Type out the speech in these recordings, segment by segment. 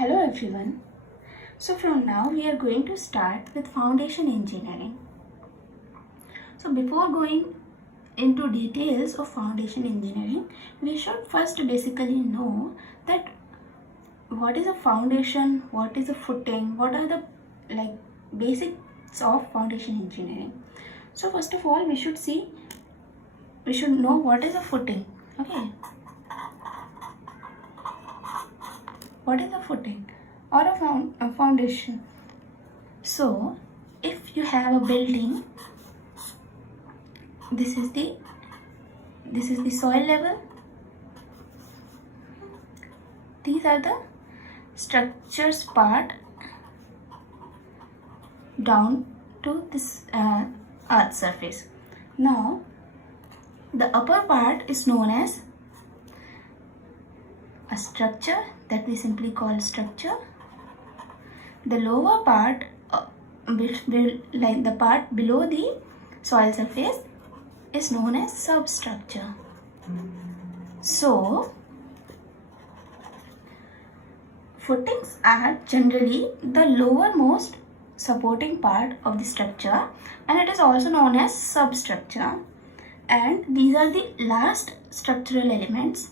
Hello everyone. So from now we are going to start with foundation engineering. So before going into details of foundation engineering, we should first basically know that what is a foundation, what is a footing, what are the basics of foundation engineering. So first of all we should know what is a footing. Okay. What is a footing or a foundation? So if you have a building, this is the soil level, these are the structures part down to this earth surface. Now the upper part is known as a structure, that we simply call structure. The lower part, like the part below the soil surface, is known as substructure. So footings are generally the lowermost supporting part of the structure, and it is also known as substructure, and these are the last structural elements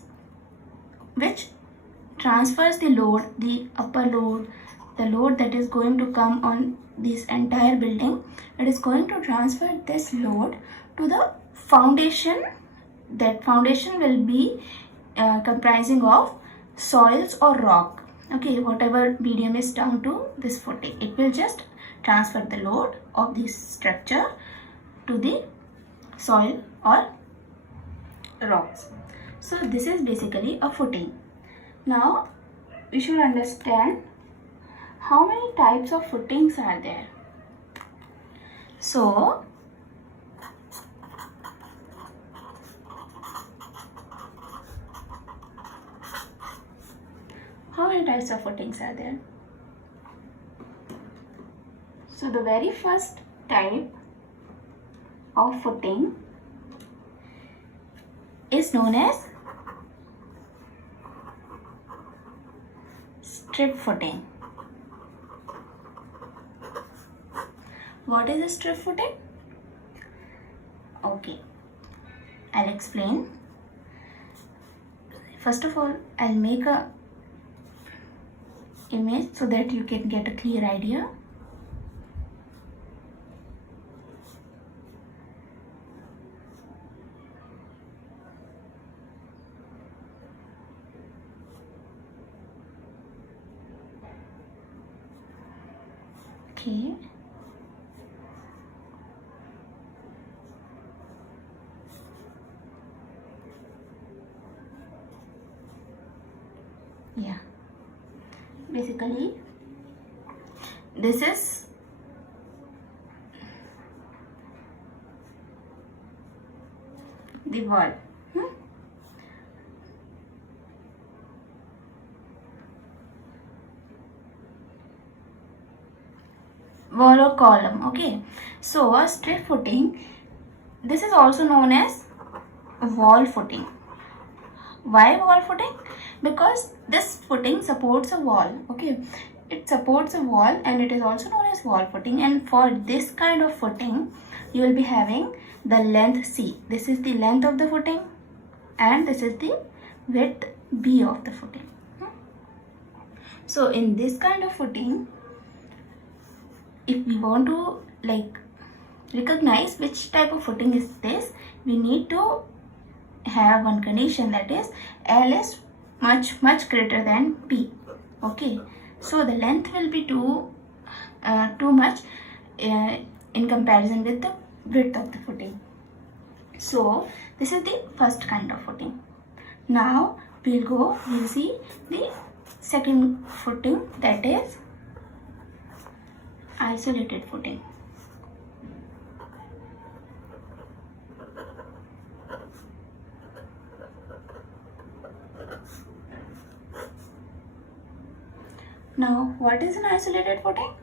which transfers the load, the upper load, the load that is going to come on this entire building. It is going to transfer this load to the foundation. That foundation will be comprising of soils or rock. Okay, whatever medium is down to this footing, it will just transfer the load of this structure to the soil or rocks. So this is basically a footing. Now we should understand how many types of footings are there. So how many types of footings are there? So the very first type of footing is known as strip footing. What is a strip footing? Okay, I'll explain. First of all, I'll make a image so that you can get a clear idea. Okay. Yeah. Basically, this is the wall. Wall or column. Okay, so a strip footing, this is also known as wall footing. Why wall footing? Because this footing supports a wall. Okay, it supports a wall and it is also known as wall footing. And for this kind of footing, you will be having the length C. This is the length of the footing and this is the width B of the footing. So in this kind of footing, if we want to recognize which type of footing is this, we need to have one condition, that is L is much greater than P. Okay, so the length will be too much in comparison with the width of the footing. So this is the first kind of footing. Now we'll see the second footing, that is isolated footing. Now, what is an isolated footing?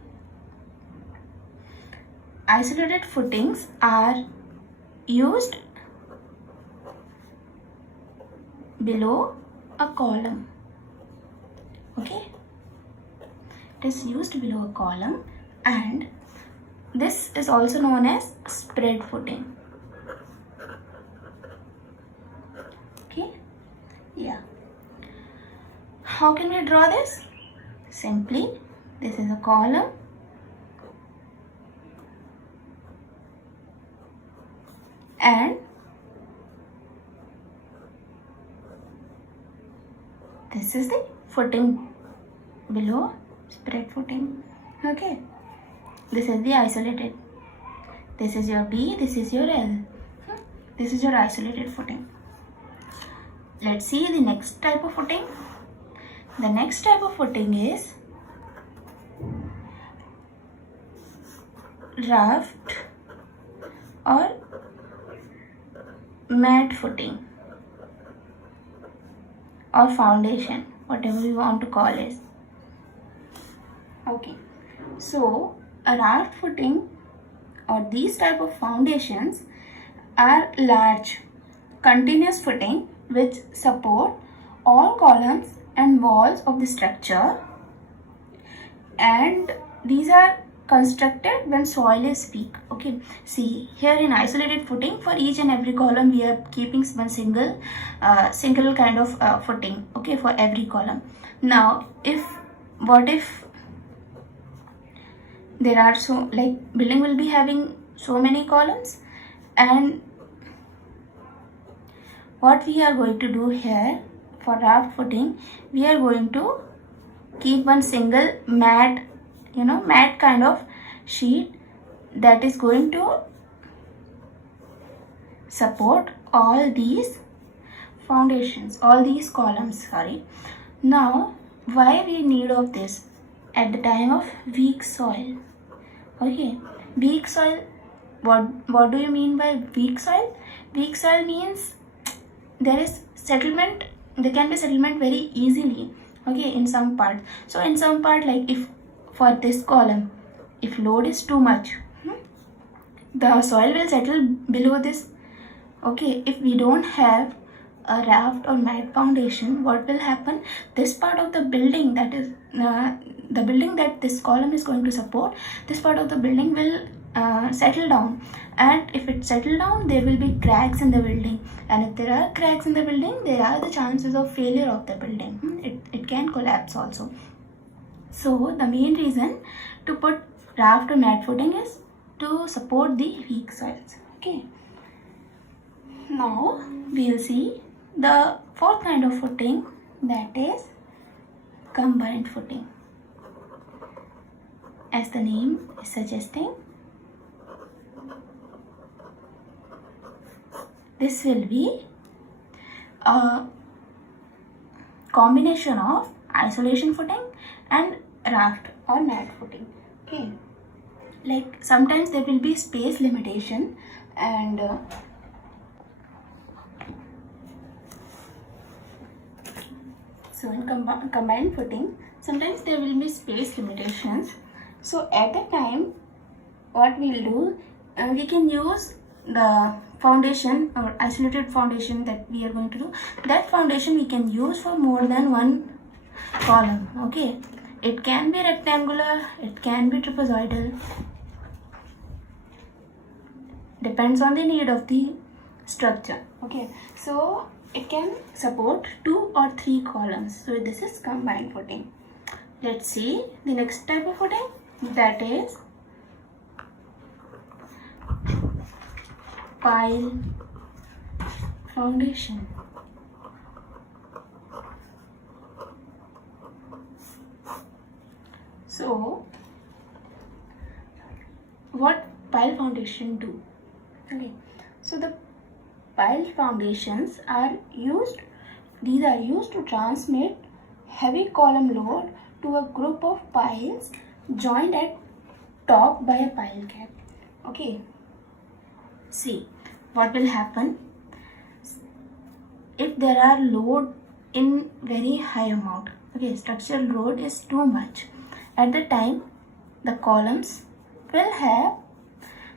Isolated footings are used below a column. Okay, is used below a column, and this is also known as spread footing. Okay, yeah. How can we draw this? Simply, this is a column and this is the footing below, spread footing. Okay, this is the isolated. This is your B, this is your L. This is your isolated footing. Let's see the next type of footing. The next type of footing is raft or mat footing or foundation, whatever you want to call it. Okay, so a raft footing or these type of foundations are large continuous footing which support all columns and walls of the structure, and these are constructed when soil is weak. Okay, see here in isolated footing, for each and every column we are keeping one single kind of footing, okay, for every column. Now what if there are building will be having so many columns, and what we are going to do here for raft footing, we are going to keep one single mat kind of sheet that is going to support all these foundations, all these columns, sorry. Now why we need of this? At the time of weak soil. Okay, weak soil, what do you mean by weak soil? Weak soil means there is settlement, there can be settlement very easily, okay, in some part. So in some part, like if for this column, if load is too much, the soil will settle below this. Okay, if we don't have a raft or mat foundation, what will happen? This part of the building, that is the building that this column is going to support, this part of the building will settle down, and if it settle down, there will be cracks in the building, and if there are cracks in the building, there are the chances of failure of the building. It can collapse also. So the main reason to put raft or mat footing is to support the weak soils. Okay, now we'll see the fourth kind of footing, that is combined footing. As the name is suggesting, this will be a combination of isolation footing and raft or mat footing. Okay, like sometimes there will be space limitation, and so in combined footing, sometimes there will be space limitations. So at that time, what we'll do, we can use the foundation or isolated foundation that we are going to do. That foundation we can use for more than one column. Okay, it can be rectangular, it can be trapezoidal, depends on the need of the structure. Okay, so it can support 2 or 3 columns. So this is combined footing. Let's see the next type of footing, that is pile foundation. So what pile foundation do? Okay, so the pile foundations are used, these are used to transmit heavy column load to a group of piles joined at top by a pile cap. Okay, see what will happen if there are load in very high amount. Okay, structural load is too much. At the time, the columns will have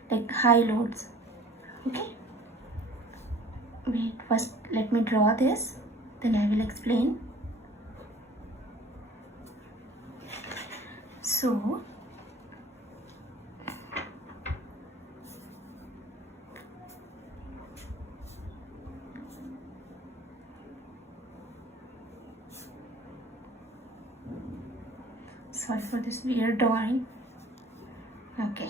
like high loads. Okay, wait, first let me draw this, then I will explain. So sorry for this weird drawing. Okay.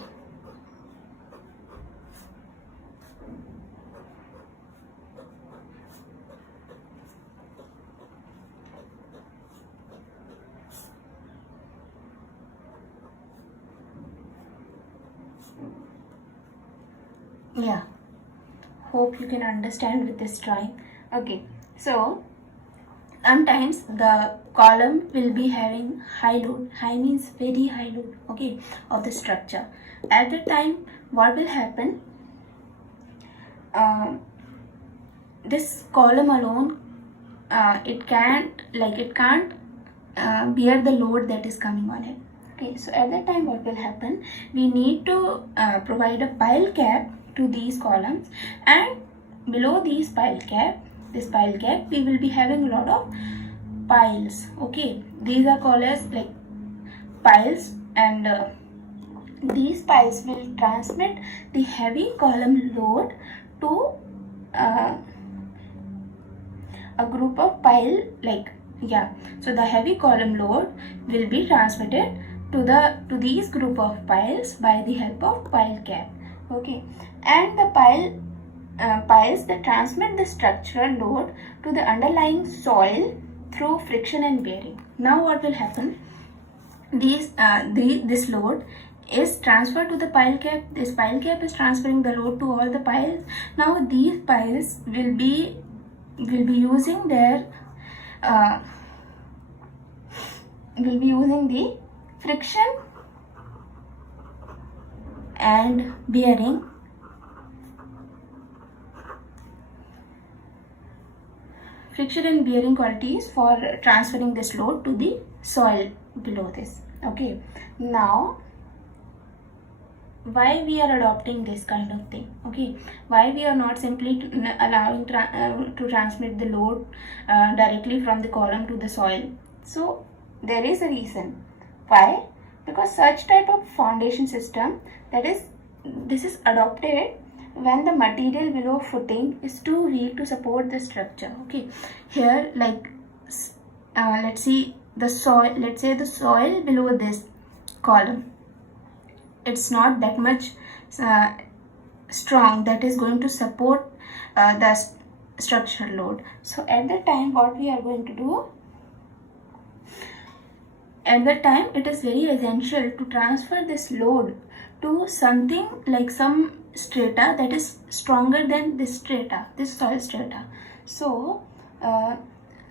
Yeah, hope you can understand with this drawing. Okay, so sometimes the column will be having high load. High means very high load, okay, of the structure. At the time, what will happen? This column alone, it can't bear the load that is coming on it. Okay, so at that time, what will happen? We need to provide a pile cap to these columns, and below this pile cap, we will be having a lot of piles. Okay, these are called as like piles, and these piles will transmit the heavy column load to a group of pile, so the heavy column load will be transmitted to these group of piles by the help of pile cap. Okay, and the piles that transmit the structural load to the underlying soil through friction and bearing. Now what will happen? This load is transferred to the pile cap. This pile cap is transferring the load to all the piles. Now these piles will be using the friction and bearing qualities for transferring this load to the soil below this. Okay, now why we are adopting this kind of thing? Okay, why we are not simply allowing to transmit the load directly from the column to the soil? So there is a reason why, because such type of foundation system, this is adopted when the material below footing is too weak to support the structure. Okay, here let's say the soil below this column, it's not that much strong that is going to support the structural load. So at that time, what we are going to do, at that time it is very essential to transfer this load to something like some strata that is stronger than this soil strata. So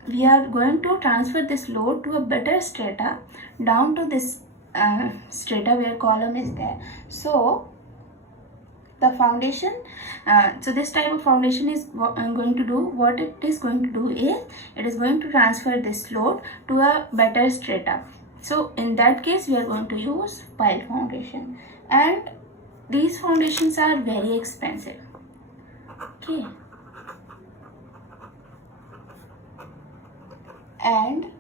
we are going to transfer this load to a better strata down to this strata where column is there. So the foundation, so this type of foundation is going to do, what it is going to do is, it is going to transfer this load to a better strata. So in that case, we are going to use pile foundation, and these foundations are very expensive. Okay, and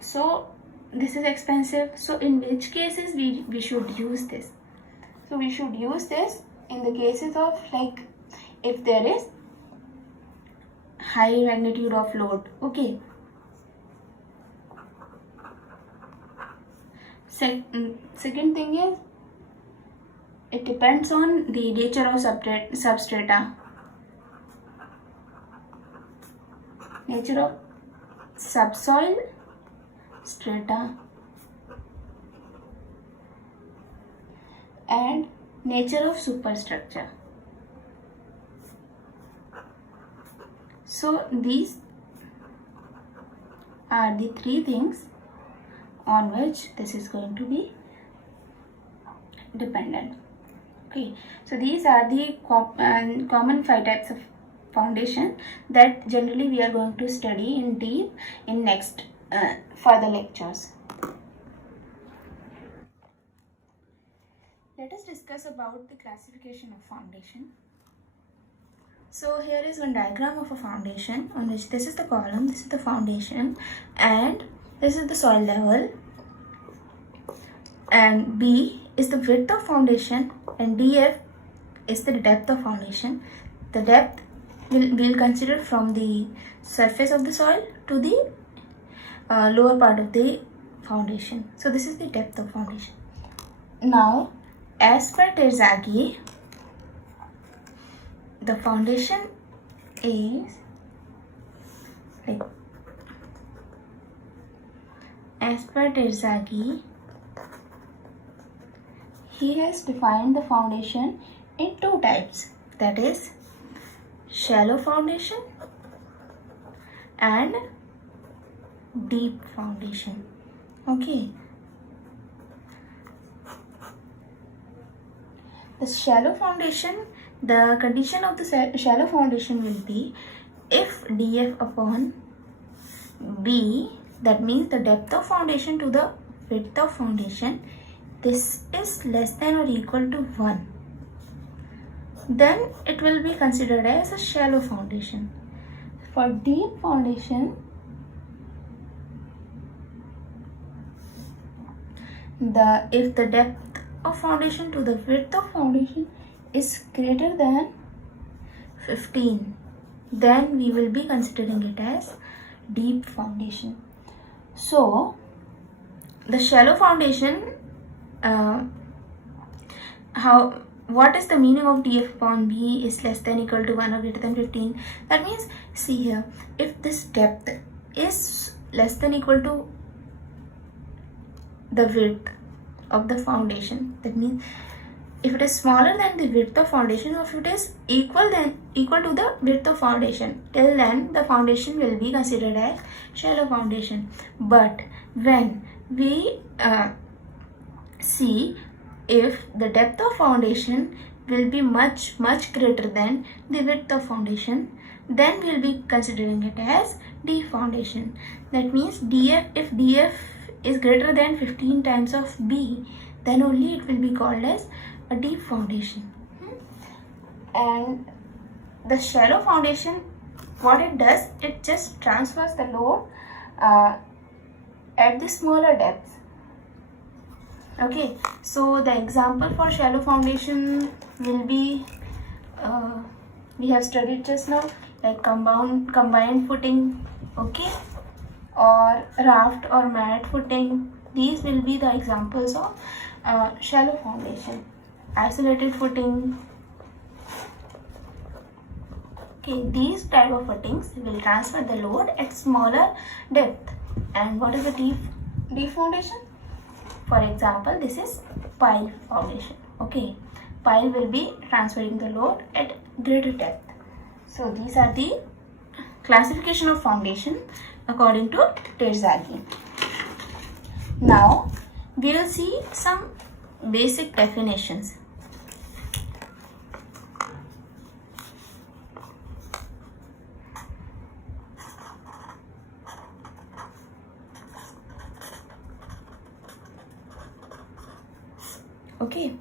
so this is expensive. So in which cases we should use this? So we should use this in the cases of if there is high magnitude of load. Okay, second thing is, it depends on the nature of substrata. Nature of subsoil strata and nature of superstructure. So these are the three things on which this is going to be dependent. Okay, so these are the common 5 types of foundation that generally we are going to study in deep in next further lectures. Let us discuss about the classification of foundation. So here is one diagram of a foundation on which this is the column, this is the foundation, and this is the soil level, and B is the width of foundation, and DF is the depth of foundation. The depth we'll consider from the surface of the soil to the lower part of the foundation. So this is the depth of foundation. Now, as per Terzaghi, the foundation is like, as per Terzaghi, he has defined the foundation in two types, that is shallow foundation and deep foundation. Okay, the shallow foundation, the condition of the shallow foundation will be if df upon b, that means the depth of foundation to the width of foundation, this is less than or equal to 1, then it will be considered as a shallow foundation. For deep foundation, if the depth of foundation to the width of foundation is greater than 15, then we will be considering it as deep foundation. So the shallow foundation, what is the meaning of df upon b is less than equal to 1 or greater than 15? That means, see here, if this depth is less than equal to the width of the foundation, that means if it is smaller than the width of foundation, or if it is equal to the width of foundation, till then the foundation will be considered as shallow foundation. But when we see if the depth of foundation will be much greater than the width of foundation, then we'll be considering it as deep foundation. That means if df is greater than 15 times of b, then only it will be called as a deep foundation. And the shallow foundation, what it does, it just transfers the load at the smaller depths. Okay, so the example for shallow foundation will be, we have studied just now, like combined footing, okay, or raft or mat footing. These will be the examples of shallow foundation. Isolated footing. Okay, these type of footings will transfer the load at smaller depth. And what is a deep foundation? For example, this is pile foundation. Okay, pile will be transferring the load at greater depth. So these are the classification of foundation according to Terzaghi. Now we will see some basic definitions. Okay.